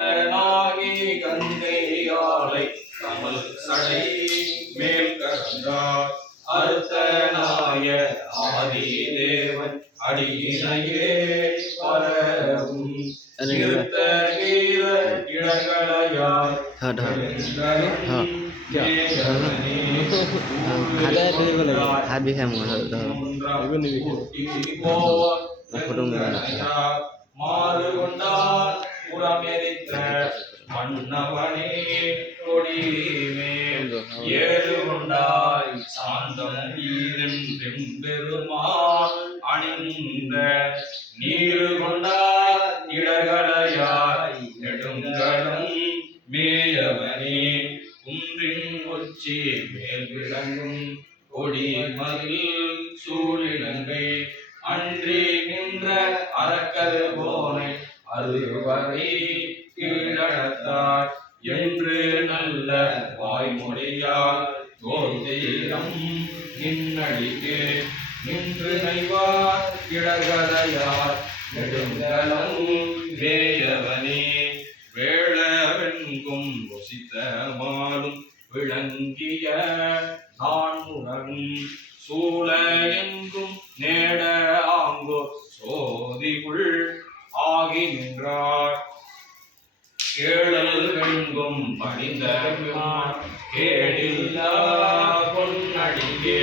நாகி கங்கை ஆலை கமல் சடை மேல் கரந்தார் அர்த்தநாய ஆதி தேவன் அடியினையே பரவும் நிறுத்த கீர இடர்களையார் மாறு கொண்டார் புறமெரித்த மன்னவனே கொடிமேல் ஏறு கொண்டாய் சாந்தம் ஈரென் பெருமாள் அணிந்த நீரு கொண்டார் இடர்களையாய் நெடுங்கடம் மேயவனே குன்றின் உச்சி மேல் விளங்கும் கொடி மதில் சூழிலங்கை அன்றி நின்ற அரக்கர் போனை அறுவரை கீழடத்தார் என்று நல்ல வாய்மொழியார் தோல்தீரம் நின்னடிக்கு நின்று நைவார் இடர்களையார் நெடுங்கலம் வேயவனே வேளவெங்கும் ருசித்த மாலும் விளங்கிய நான்முகன் சூழ எங்கும் நேட ஆங்கோ சோதிகுள் ஆகி நின்றார் கேளல் வெங்கும் பணிந்த கேடில்லா பொன்னடியே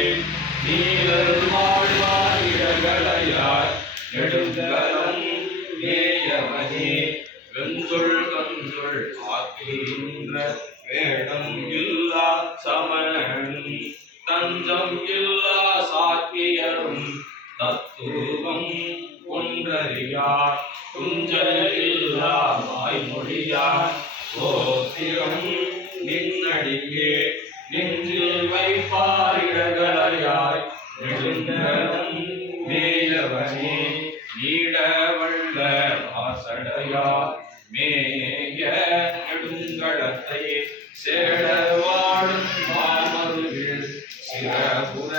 நீரல் வாழ்வார் இடர்களையார் நெடுங்கலம் ஏயவனே வெஞ்சொல் கஞ்சொல் ஆக்கின்ற வேடம் இல்லா சமணன் தஞ்சம் இல்லா சாக்கியரும் தத்துவம் ஒன்றறியார் துஞ்சல் இல்லா வாய்மொழியார் சோத்திரம் நின்னடியே நெஞ்சில் வைப்பார் இடர்களையாய் நெடுங்கலம் மேயவனே நீடவள்ள வாசடையார் மேய நெடுங்கடத்தை சேட வாழும் மாமருவில் சிறபுற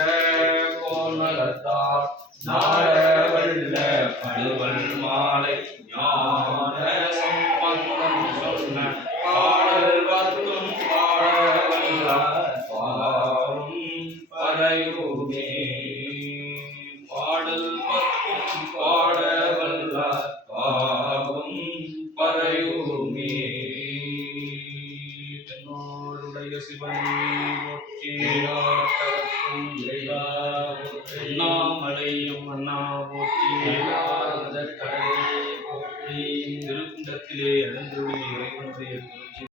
கோலத்தார் நாடவள்ள பழுவல் மாலை ஞான சம்பந்தம் சொன்ன பாடல் பத்தும் பாடவல்ல பாரும் பறையுமே பாடல் பத்தும் பாடவல்ல பாரும் பறையுமே தன்னோருடைய சிவனே நாமலையும் அண்ணா போற்றி திருக்குண்டத்திலே எழுந்துள்ள இறைவனுடைய